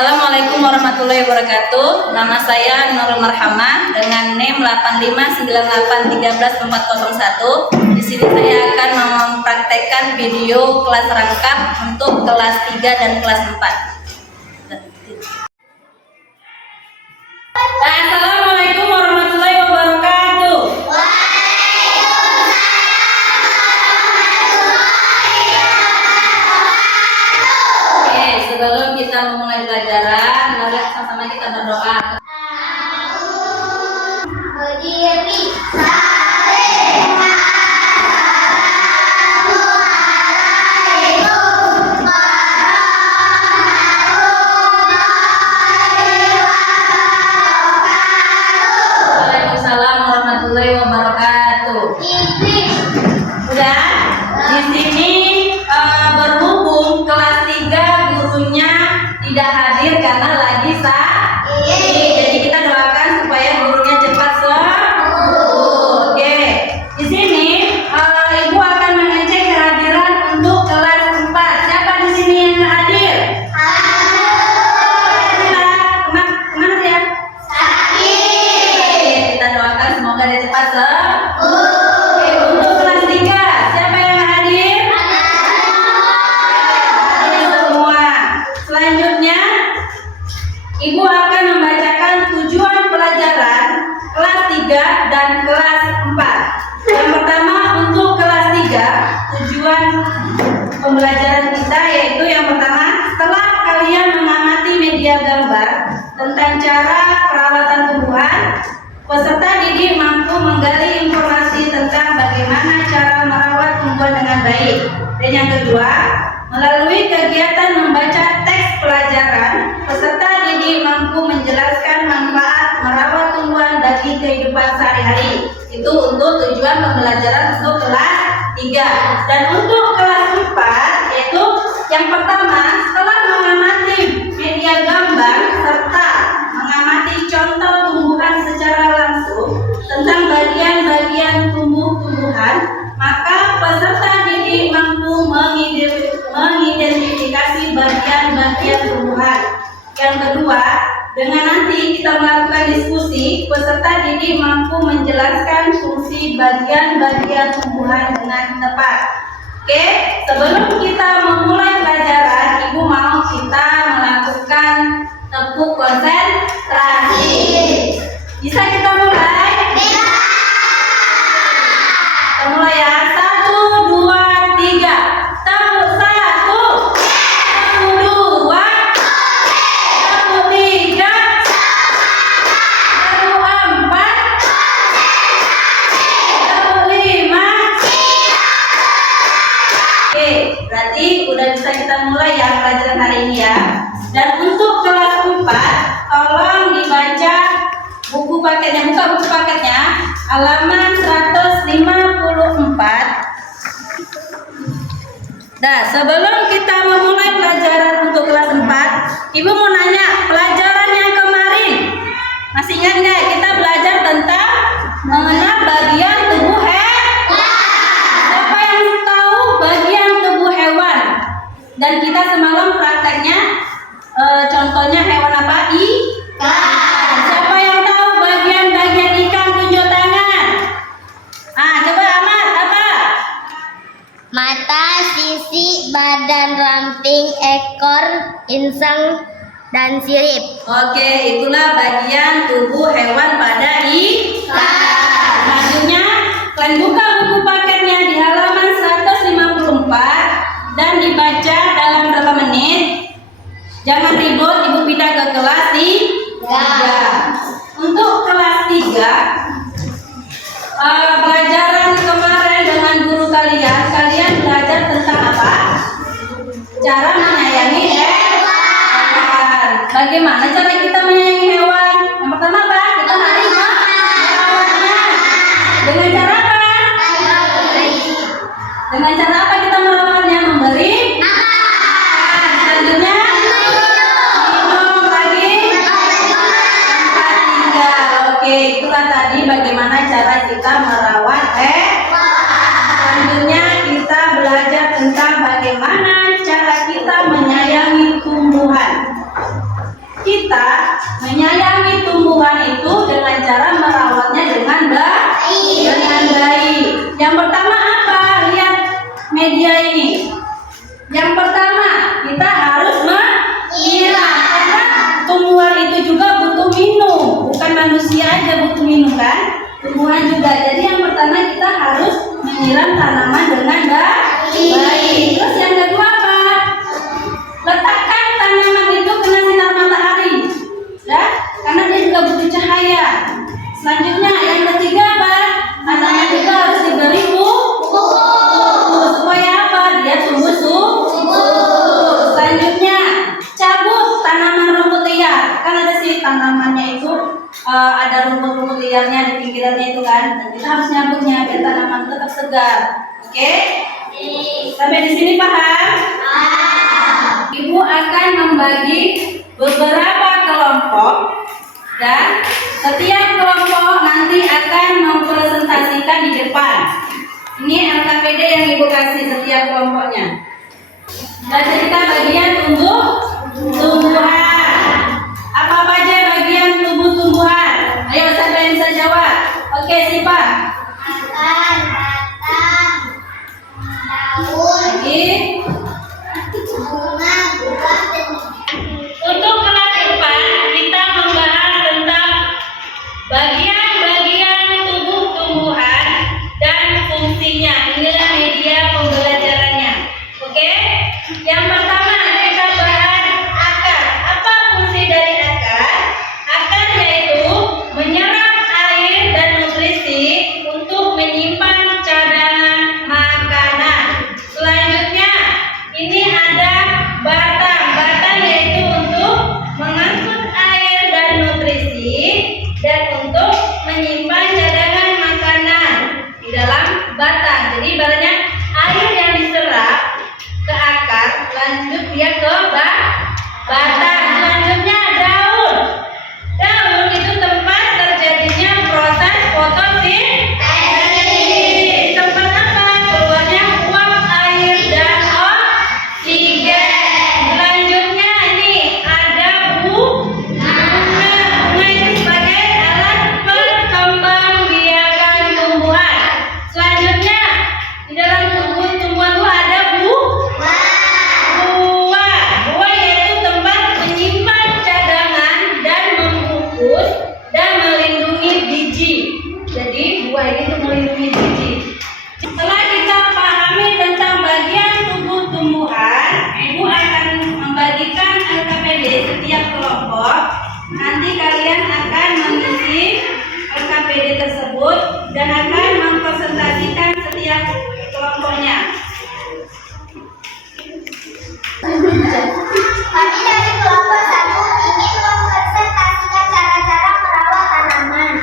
Assalamualaikum warahmatullahi wabarakatuh. Nama saya Nurul Marhamah dengan NIM 8598134401. Di sini saya akan mempraktekkan video kelas rangkap untuk kelas 3 dan kelas 4. Assalamualaikum warahmatullahi wabarakatuh. Oke, sebelum kita memulai pelajaran, mari sama-sama kita berdoa. Waalaikumsalam warahmatullahi wabarakatuh. Udah? Di sini berhubung kelas 3 gurunya tidak hadir karena lagi sakit. Jadi kita doakan supaya gurunya cepat sembuh. Oke. Di sini Ibu akan mengecek kehadiran untuk kelas 4. Siapa di sini yang hadir? Kemana dia? Oke, kita doakan semoga dia cepat sembuh. Oke, untuk kelas 3, siapa yang hadir? Hadir semua. Selanjutnya, Ibu akan membacakan tujuan pelajaran kelas 3 dan kelas 4. Yang pertama untuk kelas 3, tujuan pembelajaran kita yaitu yang pertama, setelah kalian mengamati media gambar tentang cara perawatan tumbuhan, peserta didik mampu menggali informasi tentang bagaimana cara merawat tumbuhan dengan baik. Dan yang kedua, melalui kegiatan membaca teks pelajaran, peserta didik mampu menjelaskan manfaat merawat tumbuhan bagi kehidupan sehari-hari. Itu untuk tujuan pembelajaran untuk kelas 3. Dan untuk kelas 4, yaitu yang pertama, setelah mengamati media gambar serta mengamati contoh tumbuhan secara langsung tentang bagian-bagian tumbuh-tumbuhan, maka peserta didik mampu mengidentifikasi bagian-bagian tumbuhan. Yang kedua, dengan nanti kita melakukan diskusi, peserta didik mampu menjelaskan fungsi bagian-bagian tumbuhan dengan tepat. Oke, sebelum kita memulai pelajaran, Ibu mau kita melakukan tepuk konsentrasi. Bisa kita mulai? Bisa. Kita mulai ya. 1, 2, 3. Tepuk 1. Tepuk 2. Tepuk 3. Tepuk 4. Tepuk 5. Oke, berarti udah bisa kita mulai ya pelajaran hari ini ya. Dan untuk kelas 4, tolong dibaca buku paketnya, buka buku paketnya, halaman 154. Nah, sebelum kita memulai pelajaran untuk kelas 4, Ibu mau nanya, pelajaran yang kemarin masih ingat nggak? Kita belajar tentang mengenal bagian tubuh hewan. Siapa yang tahu bagian tubuh hewan? Dan kita semalam prakteknya contohnya hewan apa? Ikan. Siapa yang tahu bagian-bagian ikan? Tunjuk tangan. Coba Ahmad, apa? Mata, sisi, badan, ramping, ekor, insang, dan sirip. Oke, itulah bagian tubuh hewan pada ikan. Selanjutnya, kalian buka buku paketnya di halaman 154 dan dibaca dalam berapa menit. Jangan ribut, Ibu pindah ke kelas 3. Untuk kelas 3, pelajaran kemarin dengan guru kalian belajar tentang apa? Cara menyayangi hewan. Bagaimana cara kita menyayangi hewan? Yang pertama apa? Kita harus merawatnya. Dengan cara apa? Dengan cara apa kita merawatnya? Memberi makan. Selanjutnya minum lagi. Tempat tinggal. Oke, itulah tadi bagaimana cara kita merawat hewan. Selanjutnya kita belajar tentang bagaimana cara kita menyayangi tumbuhan. media ini? Yang pertama, kita harus menyiram karena tumbuhan itu juga butuh minum, bukan manusia aja butuh minum kan? Tumbuhan juga. Jadi yang pertama kita harus menyiram tanaman dengan baik. Terus yang kedua apa? Letakkan tanaman itu kena sinar matahari, ya, karena dia juga butuh cahaya. Selanjutnya yang ketiga apa? Tanaman juga harus diberi pupuk supaya apa? Dia tumbuh subur. Selanjutnya cabut tanaman rumput liar. Kan ada sih tanamannya itu ada rumput-rumput liarnya di pinggirannya itu kan. Dan kita harus nyabutnya biar tanaman tetap segar. Oke? Sampai di sini paham? Ibu akan membagi beberapa kelompok dan setiap kelompok nanti akan mempresentasikan di depan. Ini LKPD yang Ibu kasih setiap kelompoknya. Dan cerita bagian tumbuhan. Apa aja bagian tumbuh-tumbuhan? Ayo siapa yang bisa jawab? Oke, Sipa. Akar, batang, daun, Lagi. bunga, buah, dan Untuk kelas 4 kita membahas tentang bagian-bagian tubuh tumbuhan dan fungsinya. Inilah media pembelajarannya. Oke? Yang pertama kita bahas akar. Apa fungsi dari akar? Akar yaitu menyerap air dan nutrisi untuk menyimpan cadangan makanan. Selanjutnya ini ada batang. Batang yaitu untuk mengangkut air dan nutrisi dan untuk menyimpan cadangan makanan di dalam batang. Jadi ibaratnya air yang diserap ke akar lanjut dia ke batang. Selanjutnya daun. Daun itu tempat terjadinya proses fotosintesis. Tempat apa? Keluarnya uap air dan oksigen. Selanjutnya ini ada bunga. Bunga itu sebagai alat perkembangbiakan tumbuhan. Selanjutnya di dalam tubuh tumbuhan itu ada buah. Buah yaitu tempat menyimpan cadangan dan membungkus dan melindungi biji. Jadi buah ini untuk melindungi biji. Setelah kita pahami tentang bagian tubuh tumbuhan, Ibu akan membagikan LKPD setiap kelompok. Nanti kalian akan mengisi LKPD tersebut dan akan mempresentasikan setiap kelompoknya. Kami dari kelompok 1 ingin mempresentasikan cara-cara merawat tanaman.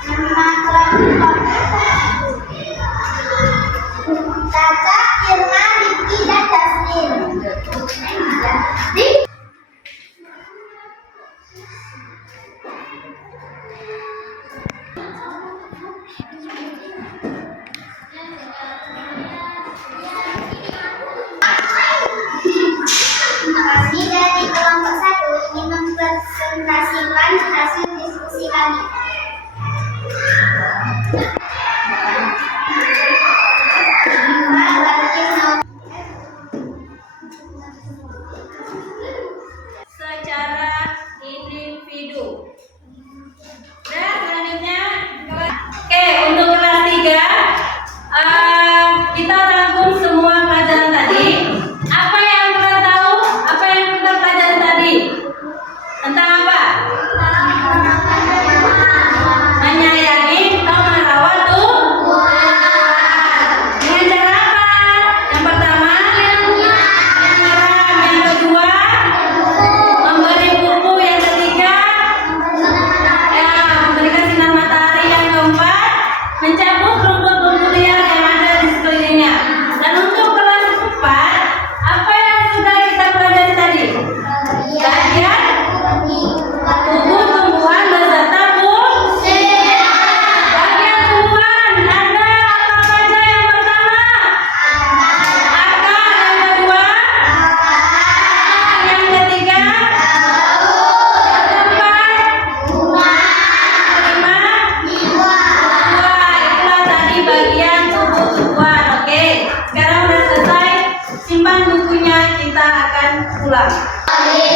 Nama kelompok Caca, Irma, Rifki, dan Jasmine. Kami dari kelompok 1 ingin mempresentasikan hasil diskusi kami. Secara individu. Dan selanjutnya oke, untuk kelas 3 kita rangkum semua pelajaran tadi. Apa yang kita tahu? Apa yang kita pelajari tadi? Tentang apa? ulang. Kembali